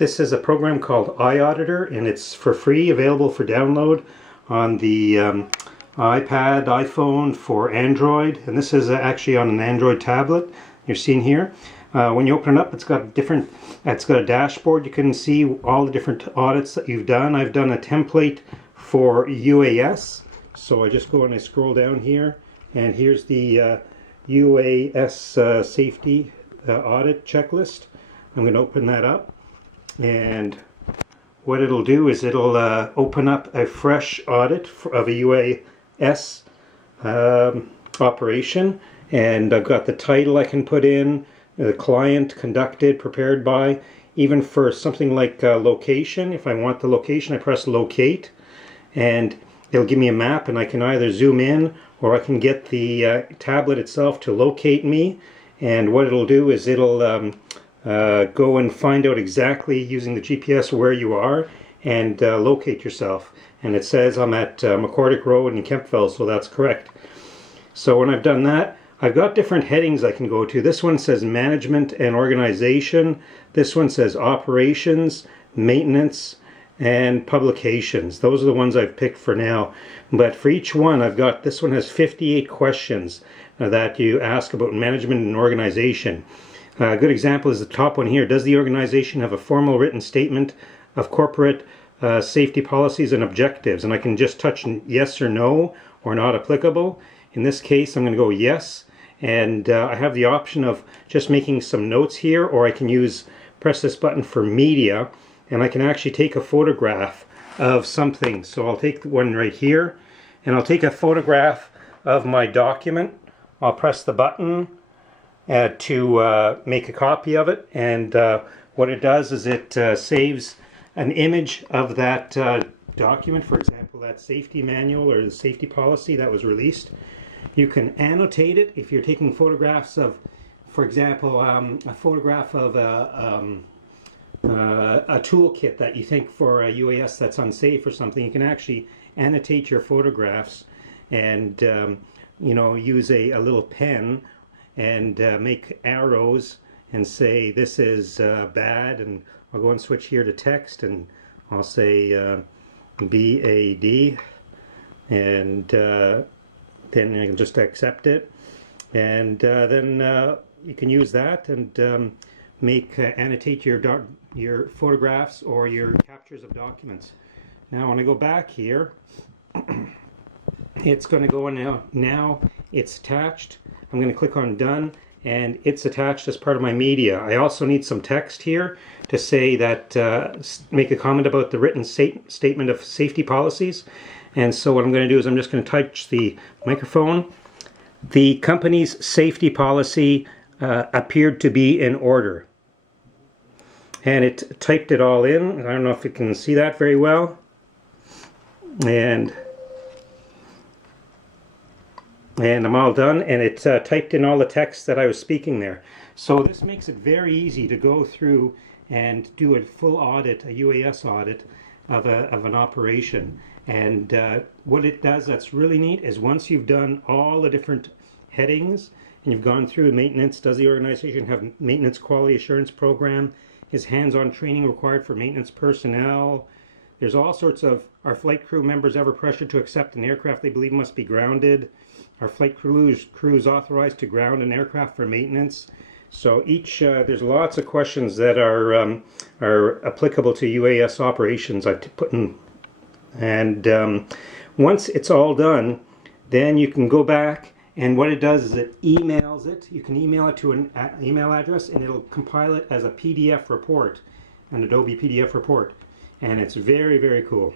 This is a program called iAuditor, and it's for free, available for download on the iPad, iPhone, for Android. And this is actually on an Android tablet. You're seeing here. When you open it up, it's got a dashboard. You can see all the different audits that you've done. I've done a template for UAS, so I just go and I scroll down here, and here's the UAS safety audit checklist. I'm going to open that up, and what it'll do is it'll open up a fresh audit of a UAS operation, and I've got the title I can put in, the client, conducted, prepared by. Even for something like location, if I want the location, I press locate, and it'll give me a map, and I can either zoom in or I can get the tablet itself to locate me. And what it'll do is it'll go and find out exactly using the GPS where you are and locate yourself. And it says I'm at McCordick Road in Kempville, so that's correct. So when I've done that, I've got different headings I can go to. This one says management and organization. This one says operations, maintenance, and publications. Those are the ones I've picked for now. But for each one, I've got, this one has 58 questions that you ask about management and organization. A good example is the top one here. Does the organization have a formal written statement of corporate safety policies and objectives? And I can just touch yes or no, or not applicable. In this case, I'm going to go yes. And I have the option of just making some notes here, or I can press this button for media, and I can actually take a photograph of something. So I'll take the one right here, and I'll take a photograph of my document. I'll press the button to make a copy of it, and what it does is it saves an image of that document, for example, that safety manual or the safety policy that was released. You can annotate it if you're taking photographs of, for example, a photograph of a toolkit that you think for a UAS that's unsafe or something. You can actually annotate your photographs and you know, use a little pen and make arrows and say this is bad, and I'll go and switch here to text, and I'll say BAD, and then you can just accept it, and then you can use that and annotate your photographs or your captures of documents. Now when I go back here, it's going to go in now it's attached. I'm going to click on done, and it's attached as part of my media. I also need some text here to say that make a comment about the written statement of safety policies. And so what I'm going to do is I'm just going to touch the microphone. The company's safety policy appeared to be in order. And it typed it all in. I don't know if you can see that very well. And I'm all done, and it typed in all the text that I was speaking there. So this makes it very easy to go through and do a full audit, a UAS audit of an operation. And what it does that's really neat is once you've done all the different headings and you've gone through maintenance, does the organization have maintenance quality assurance program? Is hands-on training required for maintenance personnel? There's all sorts of, are flight crew members ever pressured to accept an aircraft they believe must be grounded? Are flight crews authorized to ground an aircraft for maintenance? So there's lots of questions that are applicable to UAS operations I've put in. And once it's all done, then you can go back, and what it does is it emails it. You can email it to an email address, and it'll compile it as a PDF report, an Adobe PDF report. And it's very, very cool.